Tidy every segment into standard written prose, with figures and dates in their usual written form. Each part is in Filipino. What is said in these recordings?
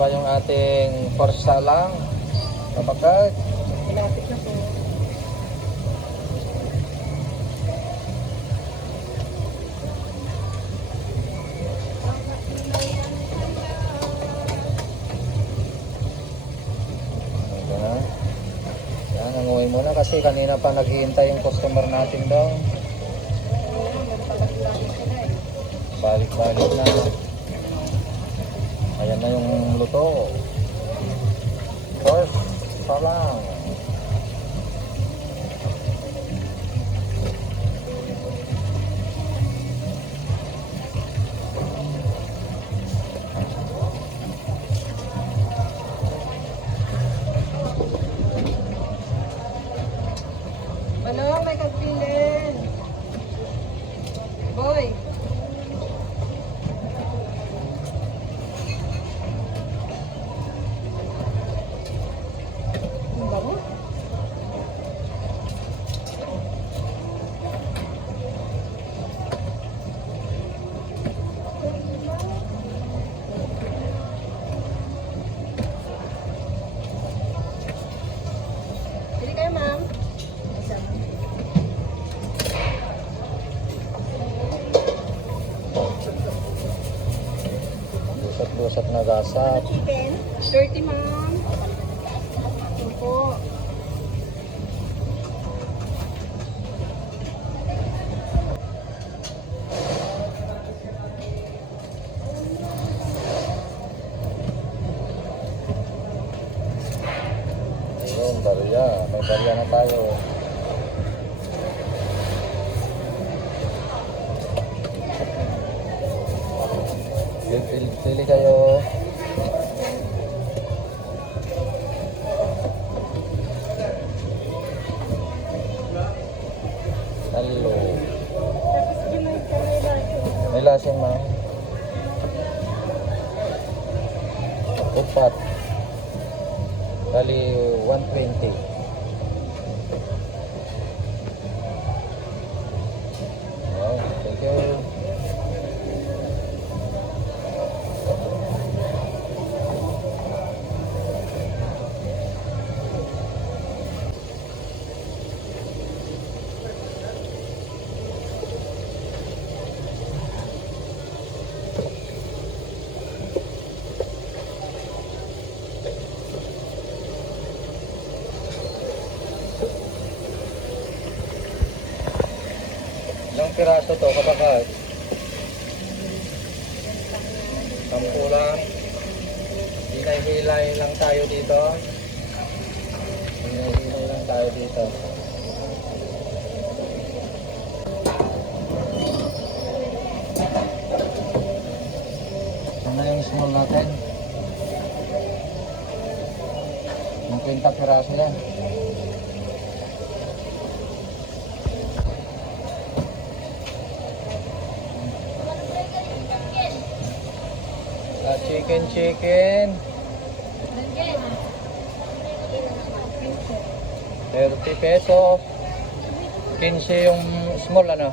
pa yung ating forsa lang. Kapagkat. Malapit na po. Yan, nanguwi muna kasi kanina pa naghihintay yung customer natin daw. Balik-balik na. Ayan na yung luto. First, salang. Ano, may kagpilin. Boy. Ang bango. Pili kayo, ma'am. Lusat-lusat na gasat. Chicken. 30, ma'am. Ito po. Ayun, barya. May barya na tayo. Pili kayo. Hello. May lasin, ma'am. Upat. Bali 120. Oh, thank you. Ilang piraso to kapagkat? 10 lang. Hinay-hilay lang tayo dito. Hinay-hilay lang tayo dito. Ano yung small natin? Yung 20 piraso yan. Chicken. 30 pesos. 15 yung small ano.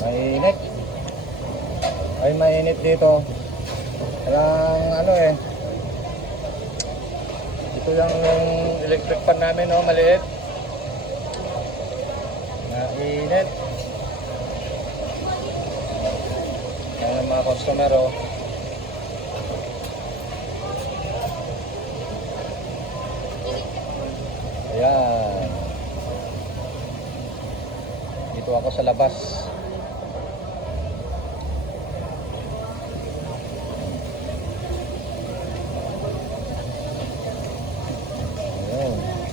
Mainit. Ay, mainit dito. Walang ano eh. Ito yung electric fan namin, no, maliit. Mainit. Yan ang mga customer, oh. Ayan. Dito ako sa labas.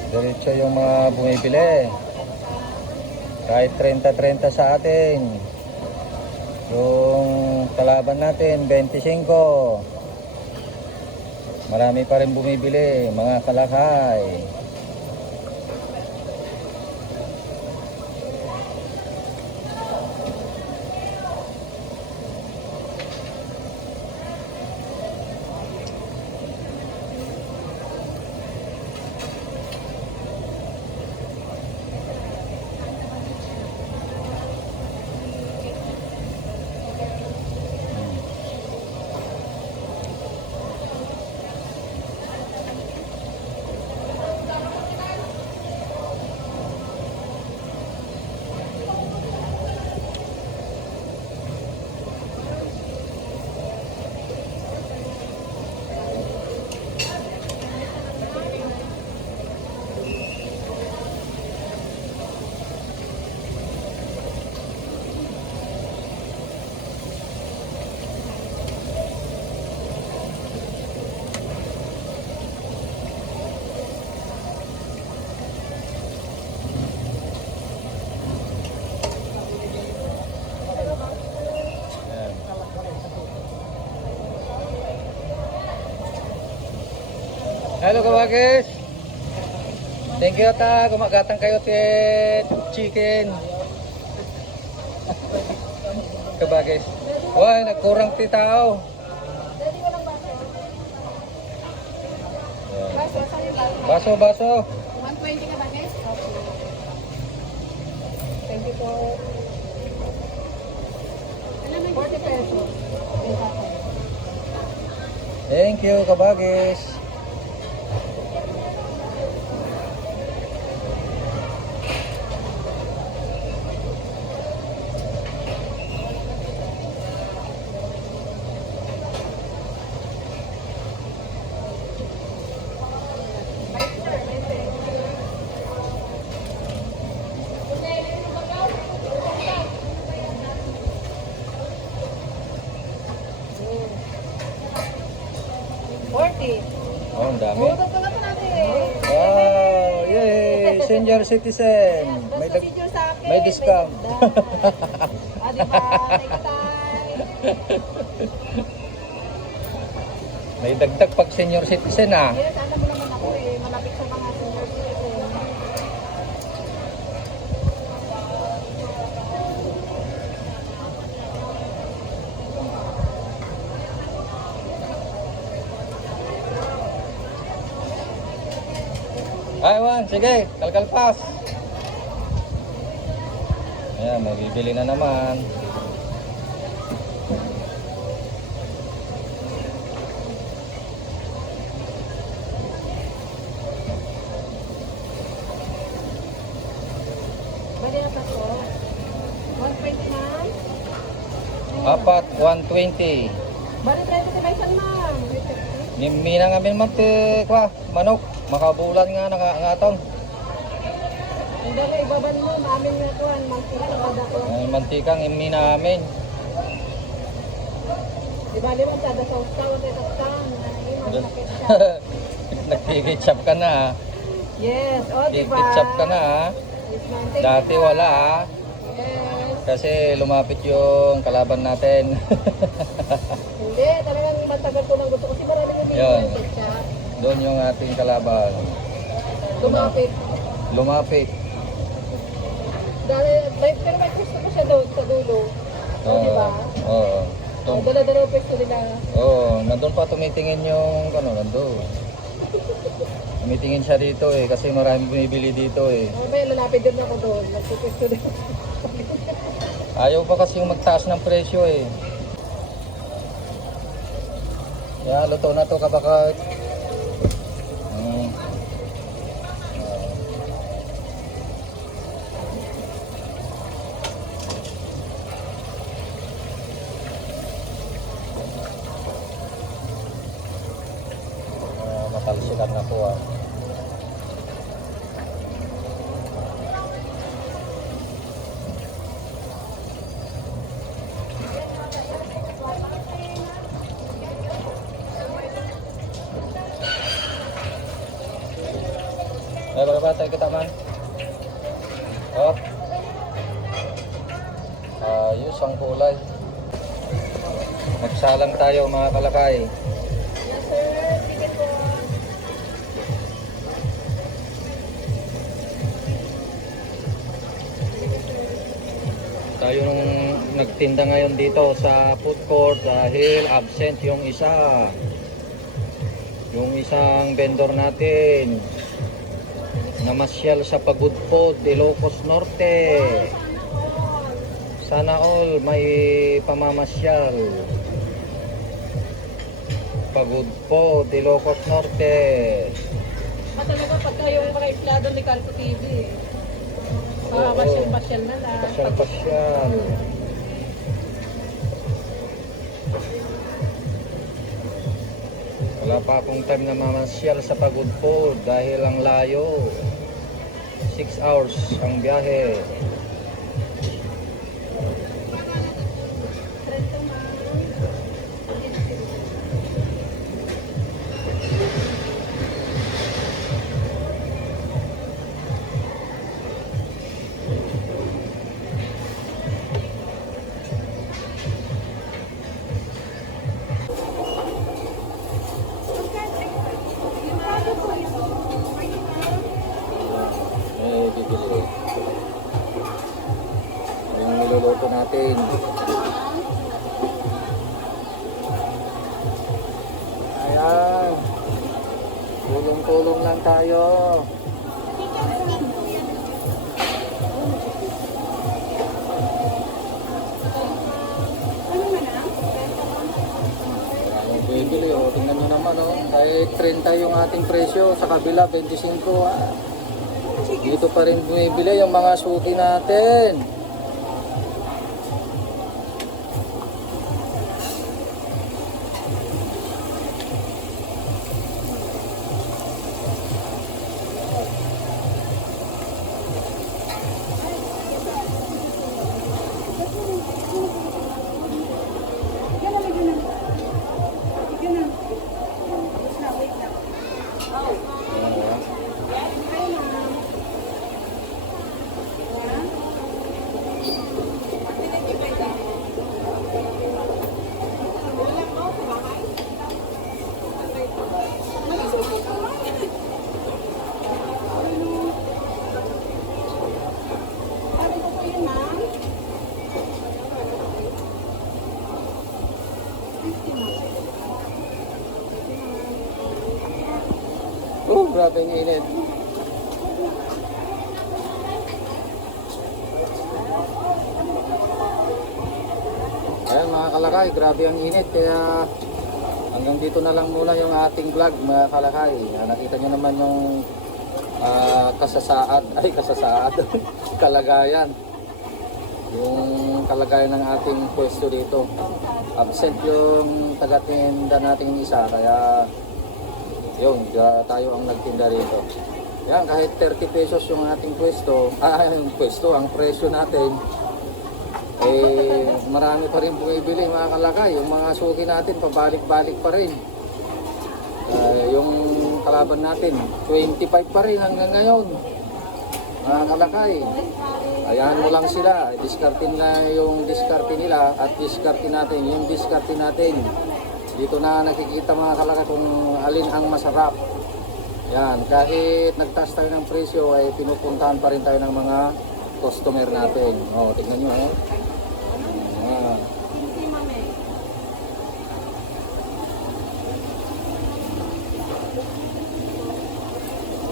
Diretso yung mga bumibili. Kahit 30-30 sa atin. Yung kalaban natin, 25. Marami pa rin bumibili, mga kalakay. Ayan. Hello kabagis. Thank you ata. Gumagatang kayo tit chicken. Kabagis. Wah, nagkurang ti tao. Ready ko ng baso. Ayan. Baso, saan yung baso? Baso. 120 ka ba, guys? Okay. Thank you po. 40 pesos. Thank you kabagis. Oh, ang dami. Budog ka na po natin. Wow, yay! Senior citizen. May, dag- Procedure sa akin. may discount. Ah, diba? Take a time. May dagdag pag senior citizen ah. Yes, alam mo naman ako eh. Malapit sa mga senior citizen. Ay, Juan, sige, kalkalpas. Ayan, may bibili na naman. Bali na pa to. 120 na. Apat, 120. Bali 30 sa baisan ma'am. Nimi na nga minmante kwa, manok. Makabulan nga nangatong. Ang dami, ibaban mo. Maamin nga to. Ang mantika na bada ko. Ay, mantikang imi namin. Di ba, liman sa dasaw sa tatang. Masakit siya. Nagkikitsap ka na ah. Yes, oh, di ba? Kikitsap ka na ah. Yes, ma'am. Thank Dati you, wala ma'am. ah. Yes. Kasi lumapit yung kalaban natin. Hindi, talagang matagal ko nang gusto. Kasi maraming Yun. umiiwan siya. Doon yung ating kalaban. Lumapit. Lumapit. Dahil, pero may gusto ko siya doon sa dulo. Oh, di ba? Oo. Oh, dala-dala pwesto nila. Oo, nandun pa tumitingin yung nandun. Tumitingin siya dito eh, kasi maraming bumibili dito eh. Oh, may lalapit din ako doon. Nagpupwesto din. Ayaw pa kasi yung magtaas ng presyo eh. Kaya luto na to kabaka. Matalsikan na po ah. Ay, berapa tayo kita man? Oh. Ayos ang kulay. Magsalang tayo mga kalakay. Yes, sir. Sige po. Tayo nung nagtinda ngayon dito sa food court dahil absent yung isa. Yung isang vendor natin. Namasyal sa Pagudpod, Ilocos Norte. Sana all may pamamasyal. Pagudpod, Ilocos Norte. Talaga pagka yung mga empleyado ni Calco TV. Pasyal-pasyal na lang. Pasyal. Wala pa akong time na mamasyal sa Pagudpod dahil ang layo. 6 hours ang biyahe. Bibili. Yung niluluto natin. Ayan. Tulong-tulong lang tayo. Maraming bibili. O, tingnan nyo naman. O. Kahit 30 yung ating presyo. Sa kabila, 25. Dito pa rin bumibili yung mga suki natin. Oh, grabe ang init. Ayan mga kalakay, grabe ang init. Kaya hanggang dito na lang muna yung ating vlog mga kalakay. Nakita nyo naman yung kasasaad, kalagayan. Yung kalagayan ng ating pwesto dito. Absent yung taga-tinda nating isa, kaya yun, tayo ang nagtinda rito. Yan, kahit 30 pesos yung ating pwesto, ang presyo natin, marami pa rin bumibili mga kalakay. Yung mga suki natin, pabalik-balik pa rin. Yung kalaban natin, 25 pa rin hanggang ngayon. Mga kalakay, ayan mo lang sila. Diskarte na yung diskarte nila at diskarte natin yung diskarte natin. Dito na nakikita mga kalakay kung alin ang masarap. Yan, kahit nagtaas tayo ng presyo ay pinupuntahan pa rin tayo ng mga customer natin. O, tignan nyo eh. Ayan.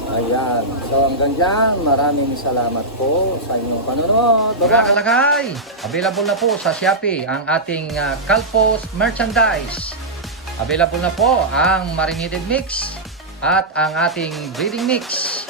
Ayan. So hanggang dyan, maraming salamat po sa inyong panonood. Mga kalakay, available na po sa Shopee ang ating Calpos merchandise. Available na po ang marinated mix at ang ating breeding mix.